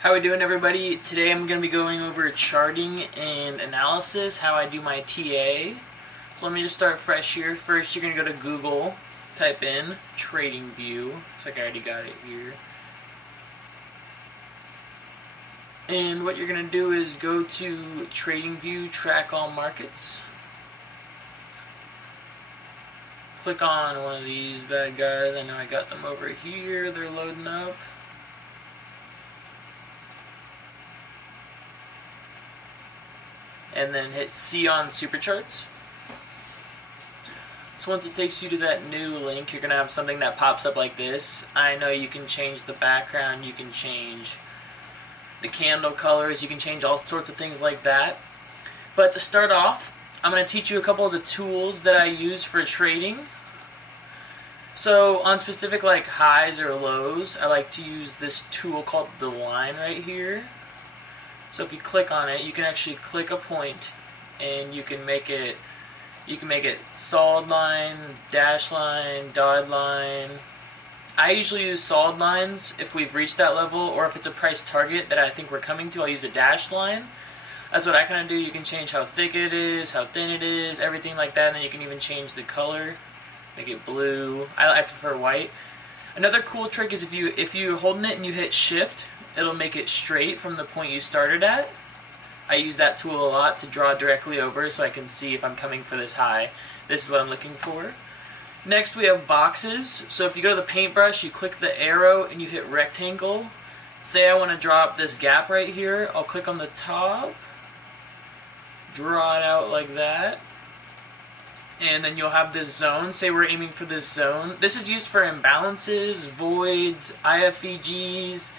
How we doing, everybody? Today I'm going to be going over charting and analysis, how I do my TA. So let me just start fresh here. First, you're going to go to Google, type in TradingView. Looks like I already got it here. And what you're going to do is go to TradingView, track all markets. Click on one of these bad guys. I know I got them over here. They're loading up. And then hit See on Supercharts. So once it takes you to that new link, you're going to have something that pops up like this. I know you can change the background, you can change the candle colors, you can change all sorts of things like that. But to start off, I'm going to teach you a couple of the tools that I use for trading. So on specific like highs or lows, I like to use this tool called the line right here. So if you click on it, you can actually click a point and you can make it solid line, dash line, dotted line. I usually use solid lines if we've reached that level, or if it's a price target that I think we're coming to, I'll use a dashed line. That's what I kind of do. You can change how thick it is, how thin it is, everything like that, and then you can even change the color, make it blue. I prefer white. Another cool trick is if you're holding it and you hit shift, it'll make it straight from the point you started at. I use that tool a lot to draw directly over so I can see if I'm coming for this high. This is what I'm looking for. Next we have boxes. So if you go to the paintbrush, you click the arrow and you hit rectangle. Say I want to draw up this gap right here. I'll click on the top, draw it out like that. And then you'll have this zone. Say we're aiming for this zone. This is used for imbalances, voids, IFEGs,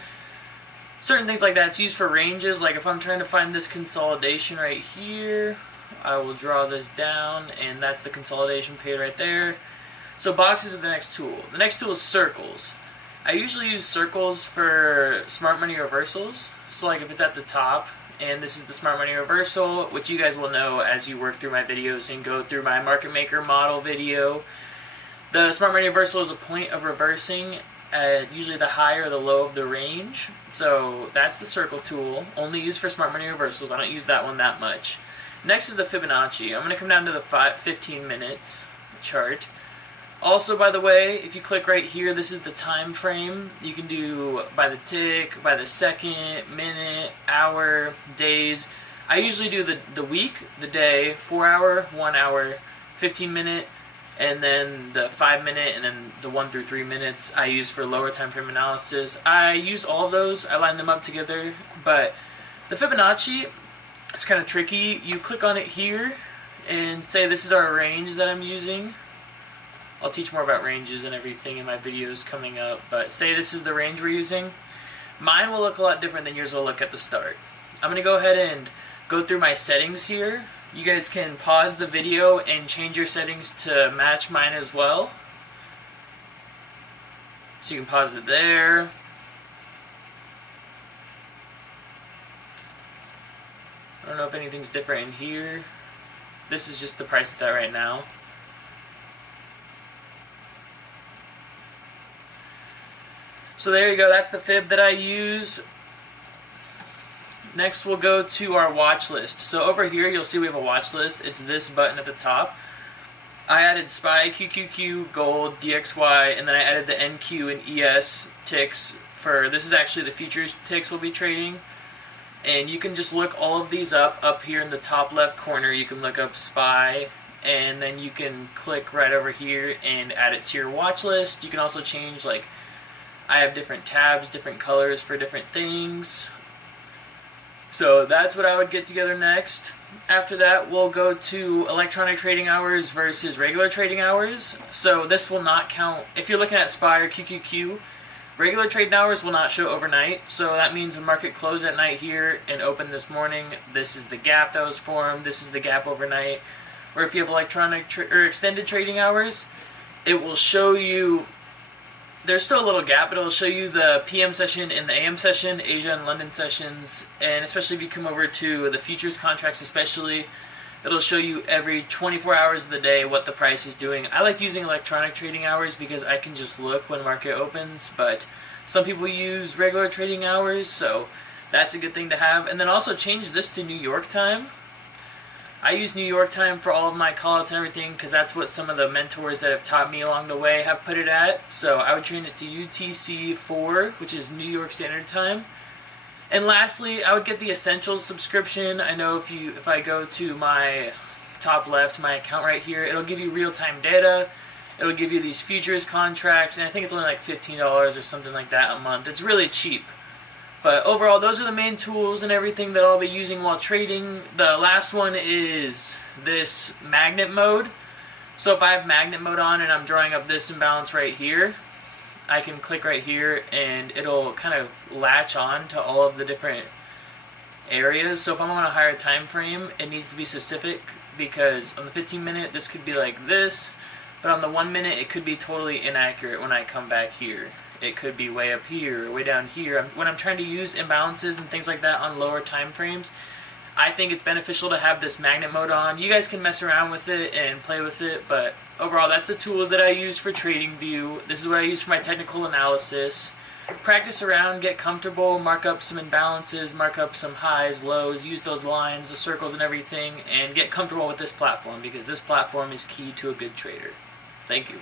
certain things like that. It's used for ranges. Like if I'm trying to find this consolidation right here, I will draw this down, and that's the consolidation pay right there. So boxes are the next tool. The next tool is circles. I usually use circles for smart money reversals. So like if it's at the top, and this is the smart money reversal, which you guys will know as you work through my videos and go through my market maker model video. The smart money reversal is a point of reversing at usually the high or the low of the range. So that's the circle tool, only used for smart money reversals. I don't use that one that much. Next is the Fibonacci. I'm going to come down to the 15 minutes chart. Also, by the way, if you click right here, this is the time frame. You can do by the tick, by the second, minute, hour, days. I usually do the week, the day, 4 hour, 1 hour, 15 minute, and then the 5 minute, and then the 1 through 3 minutes I use for lower time frame analysis. I use all of those. I line them up together, but the Fibonacci, it's kind of tricky. You click on it here and say this is our range that I'm using. I'll teach more about ranges and everything in my videos coming up, but say this is the range we're using. Mine will look a lot different than yours will look at the start. I'm going to go ahead and go through my settings here. You guys can pause the video and change your settings to match mine as well. So you can pause it there. I don't know if anything's different in here. This is just the price it's at right now. So there you go, that's the fib that I use. Next we'll go to our watch list. So over here you'll see we have a watch list. It's this button at the top. I added SPY, QQQ, Gold, DXY, and then I added the NQ and ES ticks for, this is actually the futures ticks we'll be trading. And you can just look all of these up here in the top left corner. You can look up SPY, and then you can click right over here and add it to your watch list. You can also change, like, I have different tabs, different colors for different things. So that's what I would get together next. After that, we'll go to electronic trading hours versus regular trading hours. So this will not count. If you're looking at SPY or QQQ, regular trading hours will not show overnight. So that means when market closed at night here and opened this morning, this is the gap that was formed. This is the gap overnight. Or if you have electronic or extended trading hours, it will show you, there's still a little gap, but it'll show you the PM session and the AM session, Asia and London sessions, and especially if you come over to the futures contracts especially, it'll show you every 24 hours of the day what the price is doing. I like using electronic trading hours because I can just look when market opens, but some people use regular trading hours, so That's a good thing to have. And then also change this to New York time. I use New York time for all of my callouts and everything because that's what some of the mentors that have taught me along the way have put it at. So I would train it to UTC 4, which is New York Standard Time. And lastly, I would get the Essentials subscription. I know if I go to my top left, my account right here, it'll give you real-time data. It'll give you these futures contracts, and I think it's only like $15 or something like that a month. It's really cheap. But overall, those are the main tools and everything that I'll be using while trading. The last one is this magnet mode. So if I have magnet mode on and I'm drawing up this imbalance right here, I can click right here and it'll kind of latch on to all of the different areas. So if I'm on a higher time frame, it needs to be specific because on the 15 minute this could be like this, but on the 1 minute it could be totally inaccurate when I come back here. It could be way up here, or way down here. When I'm trying to use imbalances and things like that on lower time frames, I think it's beneficial to have this magnet mode on. You guys can mess around with it and play with it, but overall that's the tools that I use for TradingView. This is what I use for my technical analysis. Practice around, get comfortable, mark up some imbalances, mark up some highs, lows, use those lines, the circles and everything, and get comfortable with this platform because this platform is key to a good trader. Thank you.